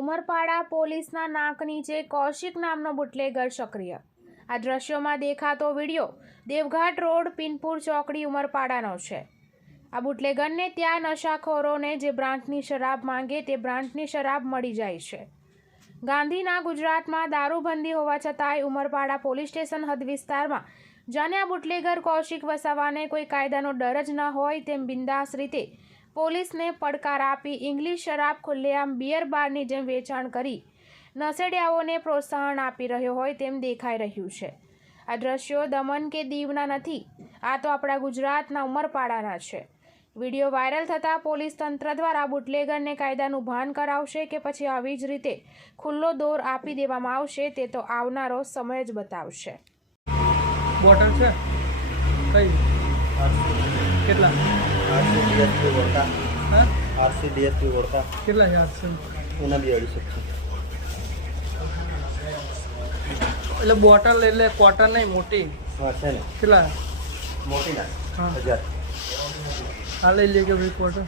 ઉમરપાડા પોલીસના નાક નીચે કૌશિક નામનો બુટલેગર સક્રિય. આ દ્રશ્યોમાં દેખાતો વીડિયો દેવઘાટ રોડ, પિનપુર ચોકડી ઉમરપાડાનો છે. આ બુટલેગરને ત્યાં નશાખોરોને જે બ્રાન્ડની શરાબ માંગે તે બ્રાન્ડની શરાબ મળી જાય છે. ગાંધીના ગુજરાતમાં દારૂબંધી હોવા છતાંય ઉમરપાડા પોલીસ સ્ટેશન હદ વિસ્તારમાં જાણે આ બુટલેગર કૌશિક વસાવાને કોઈ કાયદાનો ડર જ ન હોય તેમ બિંદાસ રીતે પોલીસને પડકાર આપી ઇંગ્લિશ શરાબ ખુલ્લેઆમ બિયર બારની જેમ વેચાણ કરી નસેડિયાઓને પ્રોત્સાહન આપી રહ્યો હોય તેમ દેખાઈ રહ્યું છે. આ દ્રશ્યો દમન કે દીવના નથી, આ તો આપણા ગુજરાતના ઉમરપાડાના છે. વીડિયો વાયરલ થતાં પોલીસ તંત્ર દ્વારા બુટલેગરને કાયદાનું ભાન કરાવશે કે પછી આવી જ રીતે ખુલ્લો દોર આપી દેવામાં આવશે તે તો આવનારો સમય જ બતાવશે. બોટલ છે? કઈ? કેટલા? ડીએસપી હા? ડીએસપી કેટલા છે આઠસો એના બી અઢીસો એટલે બોટલ એટલે કોટન નહીં મોટી. હા છે ને. કેટલા? મોટી હા. ના હજાર. આ લઈ લેજો ભાઈ કોટન